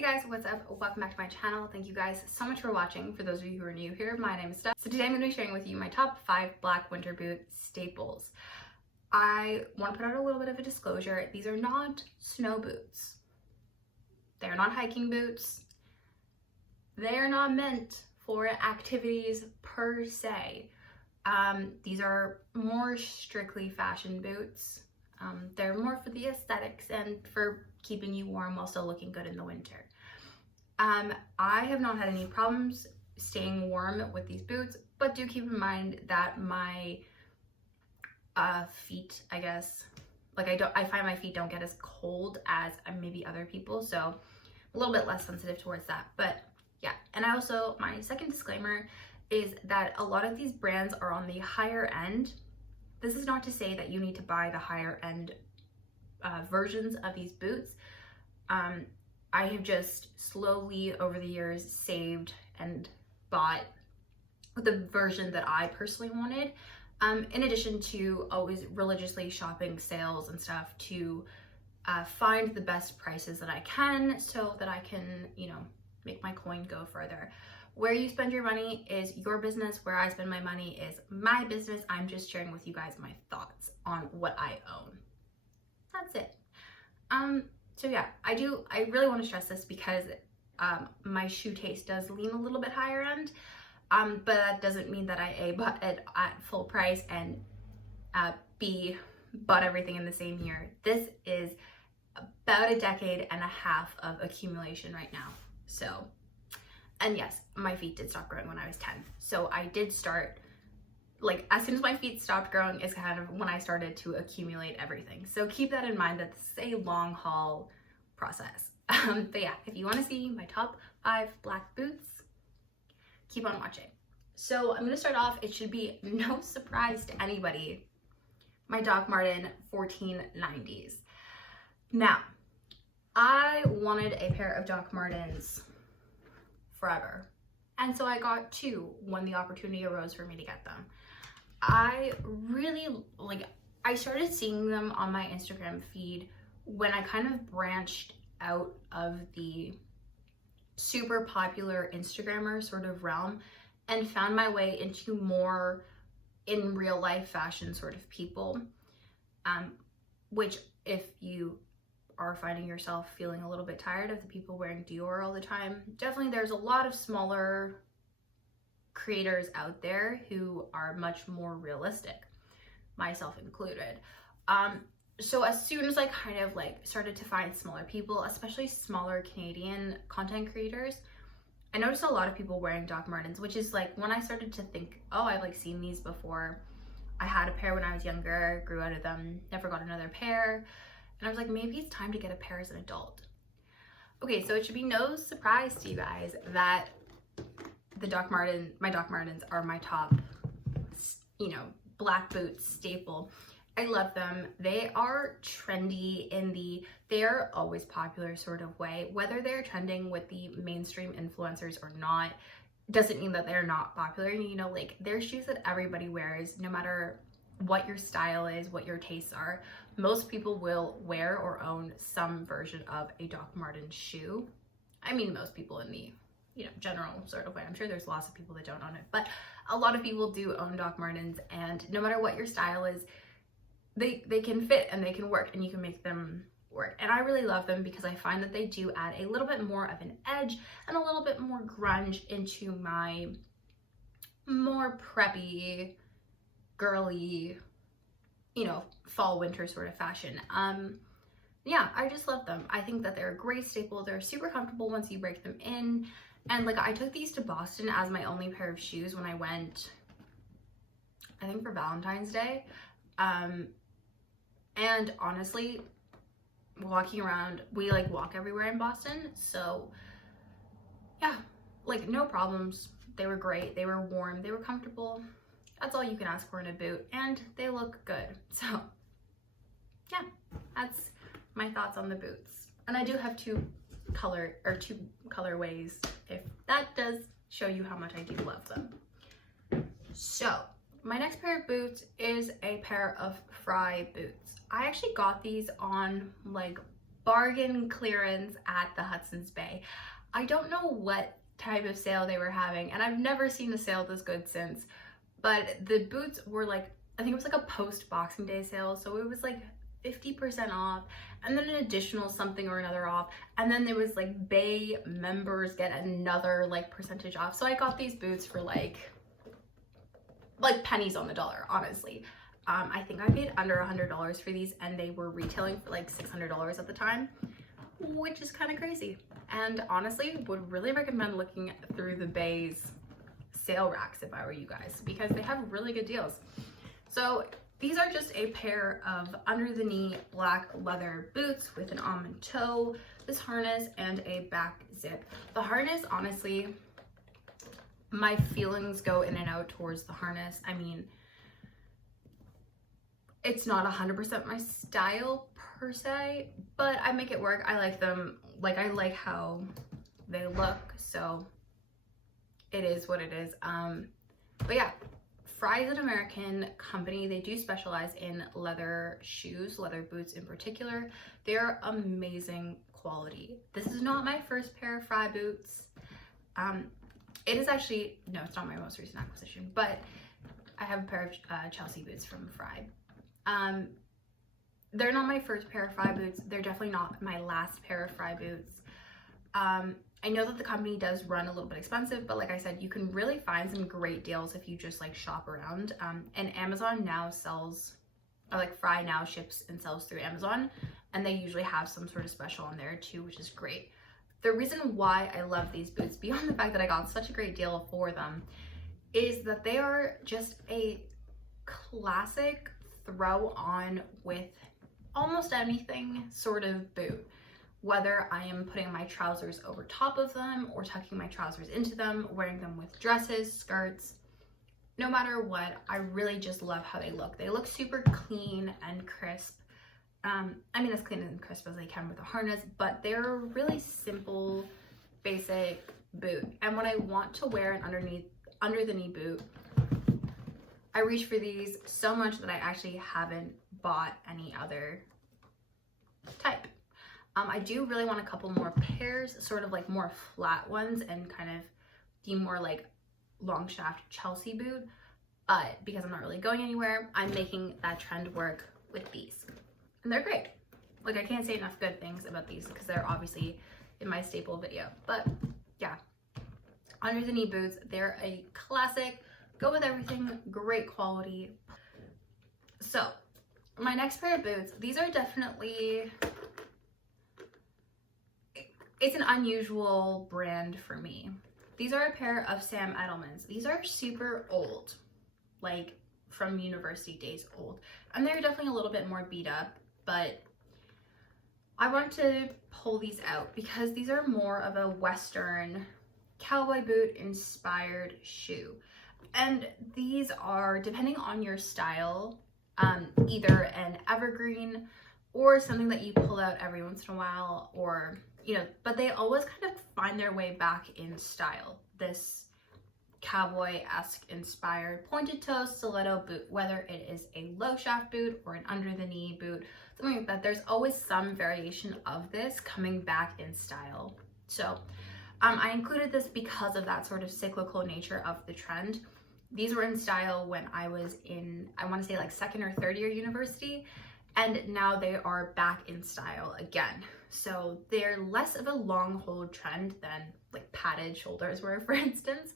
Hey guys, what's up? Welcome back to my channel. Thank you guys so much for watching. For those of you who are new here, my name is Steph. So today I'm going to be sharing with you my top 5 black winter boot staples. I want to put out a little bit of a disclosure. These are not snow boots. They're not hiking boots. They are not meant for activities per se. These are more strictly fashion boots. They're more for the aesthetics and for keeping you warm while still looking good in the winter. I have not had any problems staying warm with these boots, but do keep in mind that my feet, I guess, I find my feet don't get as cold as maybe other people, so a little bit less sensitive towards that. But yeah, and I also, my second disclaimer is that a lot of these brands are on the higher end. This is not to say that you need to buy the higher end versions of these boots. I have just slowly over the years saved and bought the version that I personally wanted, in addition to always religiously shopping sales and stuff to find the best prices that I can so that I can, make my coin go further. Where you spend your money is your business. Where I spend my money is my business. I'm just sharing with you guys my thoughts on what I own. That's it. So yeah, I really want to stress this because my shoe taste does lean a little bit higher end, but that doesn't mean that I A, bought it at full price, and B, bought everything in the same year. This is about a decade and a half of accumulation right now. So, and yes, my feet did stop growing when I was 10. So I did start, as soon as my feet stopped growing is kind of when I started to accumulate everything. So keep that in mind, that this is a long haul process. But yeah, if you want to see my top 5 black boots, keep on watching. So I'm going to start off, it should be no surprise to anybody, my Doc Marten 1490s. Now, I wanted a pair of Doc Martens forever. And so I got 2 when the opportunity arose for me to get them. I really, I started seeing them on my Instagram feed when I kind of branched out of the super popular Instagrammer sort of realm and found my way into more in real life fashion sort of people, which if you are finding yourself feeling a little bit tired of the people wearing Dior all the time, definitely there's a lot of smaller creators out there who are much more realistic, myself included. So as soon as I kind of started to find smaller people, especially smaller Canadian content creators, I noticed a lot of people wearing Doc Martens, which is when I started to think, oh, I've seen these before. I had a pair when I was younger, grew out of them, never got another pair. And I was like, maybe it's time to get a pair as an adult. Okay, so it should be no surprise to you guys that my Doc Martens are my top, black boot staple. I love them. They are trendy they're always popular sort of way. Whether they're trending with the mainstream influencers or not, doesn't mean that they're not popular. They're shoes that everybody wears, no matter what your style is, what your tastes are. Most people will wear or own some version of a Doc Marten shoe. I mean, most people in the general sort of way. I'm sure there's lots of people that don't own it, but a lot of people do own Doc Martens, and no matter what your style is, they can fit and they can work, and you can make them work. And I really love them because I find that they do add a little bit more of an edge and a little bit more grunge into my more preppy, girly, fall winter sort of fashion. Yeah, I just love them. I think that they're a great staple. They're super comfortable once you break them in. And I took these to Boston as my only pair of shoes when I went, I think for Valentine's Day. And honestly, walking around, we walk everywhere in Boston. So yeah, no problems. They were great. They were warm. They were comfortable. That's all you can ask for in a boot, and they look good. So yeah, that's my thoughts on the boots. And I do have 2 colorways, if that does show you how much I do love them. So my next pair of boots is a pair of Frye boots. I actually got these on bargain clearance at the Hudson's Bay. I don't know what type of sale they were having, and I've never seen a sale this good since, but the boots were like, I think it was like a post Boxing Day sale, so it was like 50% off, and then an additional something or another off, and then there was like Bay members get another like percentage off. So I got these boots for like pennies on the dollar, honestly. I think I paid under $100 for these, and they were retailing for like $600 at the time, which is kind of crazy. And honestly, would really recommend looking through the Bay's sale racks if I were you guys, because they have really good deals. So these are just a pair of under the knee black leather boots with an almond toe, this harness, and a back zip. The harness, honestly, my feelings go in and out towards the harness. I mean, it's not 100% my style per se, but I make it work. I like them. Like, I like how they look, so it is what it is. But yeah, Frye is an American company. They do specialize in leather shoes, leather boots in particular. They're amazing quality. This is not my first pair of Frye boots. It is actually, no, it's not my most recent acquisition, but I have a pair of Chelsea boots from Frye. They're not my first pair of Frye boots. They're definitely not my last pair of Frye boots. I know that the company does run a little bit expensive, but like I said, you can really find some great deals if you just like shop around. And Amazon now sells, or like Frye now ships and sells through Amazon, and they usually have some sort of special on there too, which is great. The reason why I love these boots, beyond the fact that I got such a great deal for them, is that they are just a classic throw on with almost anything sort of boot. Whether I am putting my trousers over top of them or tucking my trousers into them, wearing them with dresses, skirts, no matter what, I really just love how they look. They look super clean and crisp. I mean, as clean and crisp as they can with a harness, but they're a really simple, basic boot. And when I want to wear an under the knee boot, I reach for these so much that I actually haven't bought any other type. I do really want a couple more pairs, sort of like more flat ones and kind of the more like long shaft Chelsea boot, but because I'm not really going anywhere, I'm making that trend work with these. And they're great. Like, I can't say enough good things about these because they're obviously in my staple video. But yeah, under the knee boots, they're a classic, go with everything, great quality. So my next pair of boots, these are definitely, it's an unusual brand for me. These are a pair of Sam Edelmans. These are super old, like from university days old. And they're definitely a little bit more beat up, but I want to pull these out because these are more of a Western cowboy boot inspired shoe. And these are, depending on your style, either an evergreen or something that you pull out every once in a while, or, you know, but they always kind of find their way back in style. This cowboy-esque inspired pointed toe stiletto boot, whether it is a low shaft boot or an under the knee boot, something like that, there's always some variation of this coming back in style. So I included this because of that sort of cyclical nature of the trend. These were in style when I was in, I want to say like second or third year university, and now they are back in style again. So they're less of a long hold trend than like padded shoulders were, for instance.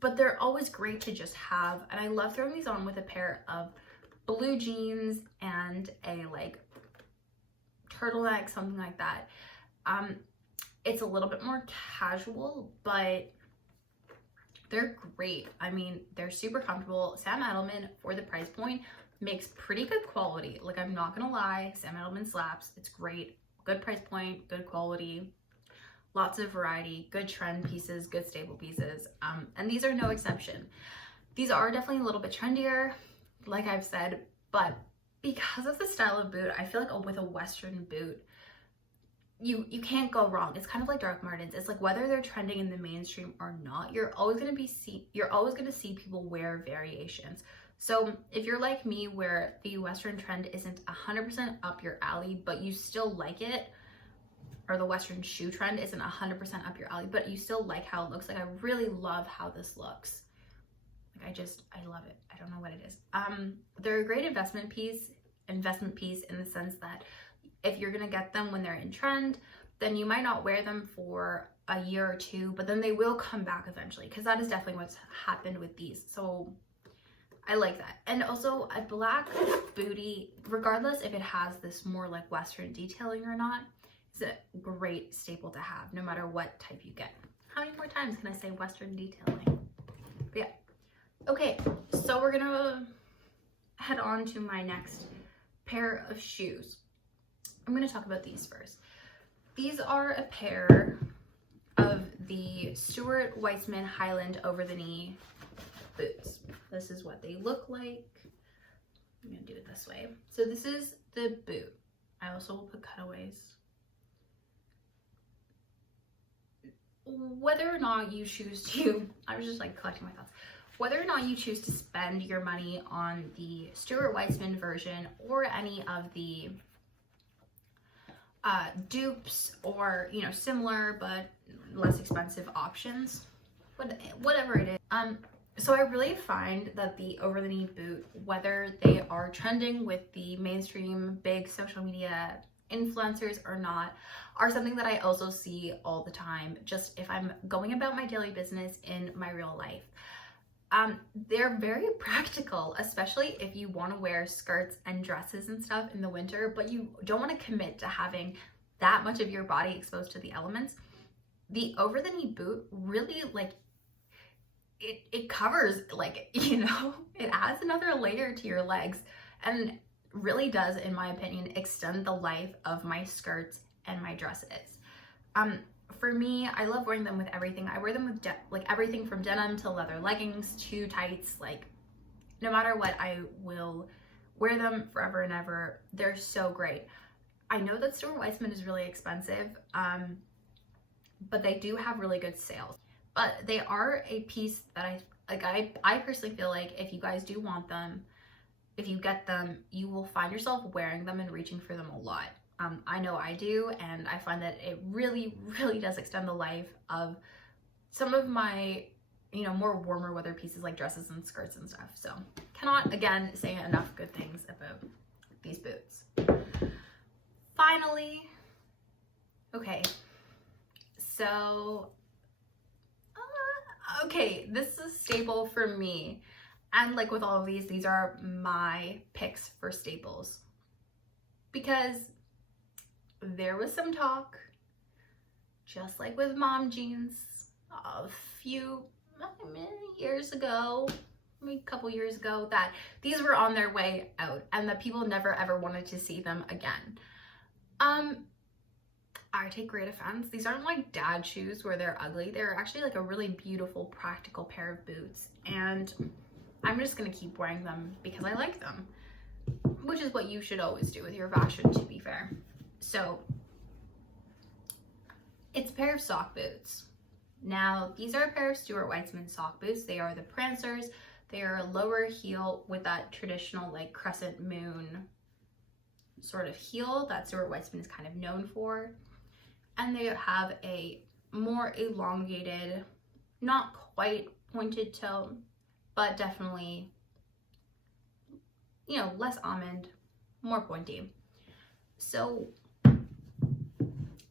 But they're always great to just have, and I love throwing these on with a pair of blue jeans and a like turtleneck, something like that. It's a little bit more casual, but they're great. I mean, they're super comfortable. Sam Edelman, for the price point, makes pretty good quality. Like, I'm not gonna lie, Sam Edelman slaps. It's great. Good price point, good quality, lots of variety, good trend pieces, good staple pieces, and these are no exception. These are definitely a little bit trendier, like I've said, but because of the style of boot, I feel like with a Western boot, you can't go wrong. It's kind of like Dark Martens. It's like whether they're trending in the mainstream or not, you're always gonna see people wear variations. So if you're like me where the Western trend isn't 100% up your alley, but you still like it, or the Western shoe trend isn't 100% up your alley, but you still like how it looks, like I really love how this looks. Like I love it. I don't know what it is. They're a great investment piece in the sense that if you're gonna get them when they're in trend, then you might not wear them for a year or two, but then they will come back eventually, because that is definitely what's happened with these. So I like that. And also a black bootie, regardless if it has this more like Western detailing or not, is a great staple to have no matter what type you get. How many more times can I say Western detailing? But yeah. Okay, so we're gonna head on to my next pair of shoes. I'm gonna talk about these first. These are a pair of the Stuart Weitzman Highland over the knee boots. This is what they look like. I'm gonna do it this way. So this is the boot. I also will put cutaways. Whether or not you choose to, I was just like collecting my thoughts. Whether or not you choose to spend your money on the Stuart Weitzman version or any of the dupes or, you know, similar but less expensive options, whatever it is. So I really find that the over the knee boot, whether they are trending with the mainstream big social media influencers or not, are something that I also see all the time, just if I'm going about my daily business in my real life. They're very practical, especially if you want to wear skirts and dresses and stuff in the winter, but you don't want to commit to having that much of your body exposed to the elements. The over the knee boot really, like, it covers, like, you know, it adds another layer to your legs and really does, in my opinion, extend the life of my skirts and my dresses. For me, I love wearing them with everything. I wear them with like everything from denim to leather leggings to tights. Like, no matter what, I will wear them forever and ever. They're so great. I know that Stuart Weitzman is really expensive, but they do have really good sales. But they are a piece that I personally feel like if you guys do want them, if you get them, you will find yourself wearing them and reaching for them a lot. I know I do, and I find that it really, really does extend the life of some of my, you know, more warmer weather pieces like dresses and skirts and stuff. So cannot, again, say enough good things about these boots. Finally, okay, so, okay, this is a staple for me. And like with all of these are my picks for staples. Because there was some talk, just like with mom jeans a few years ago, maybe a couple years ago, that these were on their way out and that people never ever wanted to see them again. I take great offense. These aren't like dad shoes where they're ugly. They're actually like a really beautiful, practical pair of boots. And I'm just gonna keep wearing them because I like them, which is what you should always do with your fashion, to be fair. So it's a pair of sock boots. Now, these are a pair of Stuart Weitzman sock boots. They are the Prancers. They are a lower heel with that traditional like crescent moon sort of heel that Stuart Weitzman is kind of known for. And they have a more elongated, not quite pointed toe, but definitely, you know, less almond, more pointy. So,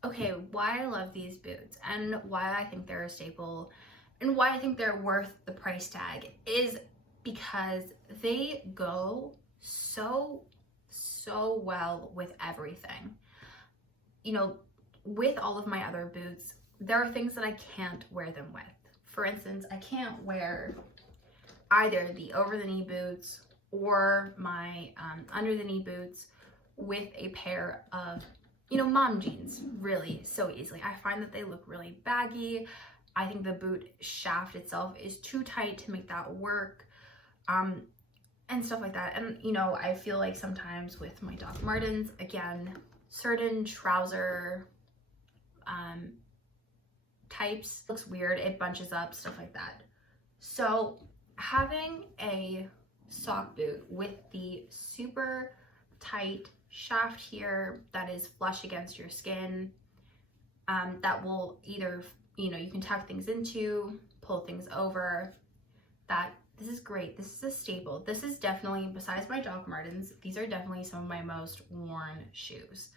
okay, why I love these boots and why I think they're a staple and why I think they're worth the price tag is because they go so well with everything. You know, with all of my other boots, there are things that I can't wear them with. For instance, I can't wear either the over the knee boots or my under the knee boots with a pair of, you know, mom jeans really so easily. I find that they look really baggy. I think the boot shaft itself is too tight to make that work, and stuff like that. And, you know, I feel like sometimes with my Doc Martens, again, certain trouser types looks weird, it bunches up, stuff like that. So having a sock boot with the super tight shaft here that is flush against your skin, that will either, you know, you can tuck things into, pull things over. This is great. This is a staple. This is definitely, besides my Doc Martens, these are definitely some of my most worn shoes.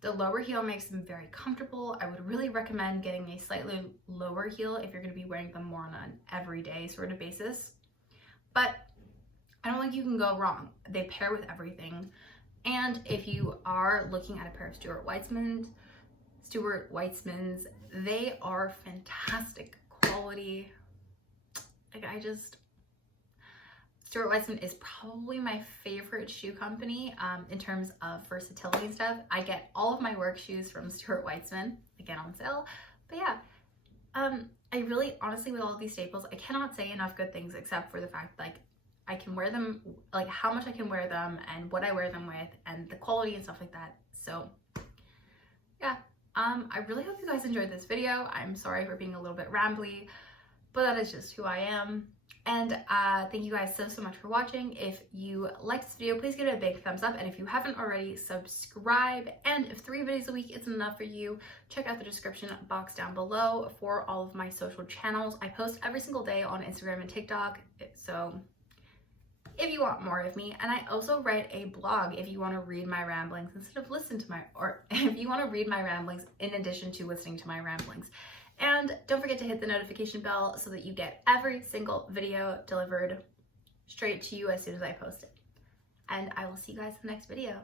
The lower heel makes them very comfortable. I would really recommend getting a slightly lower heel if you're going to be wearing them more on an everyday sort of basis. But I don't think you can go wrong. They pair with everything. And if you are looking at a pair of Stuart Weitzmans, they are fantastic quality. Like, Stuart Weitzman is probably my favorite shoe company in terms of versatility and stuff. I get all of my work shoes from Stuart Weitzman, again on sale. But yeah, I really, honestly, with all these staples, I cannot say enough good things except for the fact, like, I can wear them, like how much I can wear them and what I wear them with and the quality and stuff like that. So yeah, I really hope you guys enjoyed this video. I'm sorry for being a little bit rambly, but that is just who I am. And thank you guys so much for watching. If you liked this video, please give it a big thumbs up. And if you haven't already, subscribe. And if 3 videos a week isn't enough for you, check out the description box down below for all of my social channels. I post every single day on Instagram and TikTok. So if you want more of me, and I also write a blog if you want to read my ramblings instead of listen to my, or if you want to read my ramblings in addition to listening to my ramblings. And don't forget to hit the notification bell so that you get every single video delivered straight to you as soon as I post it. And I will see you guys in the next video.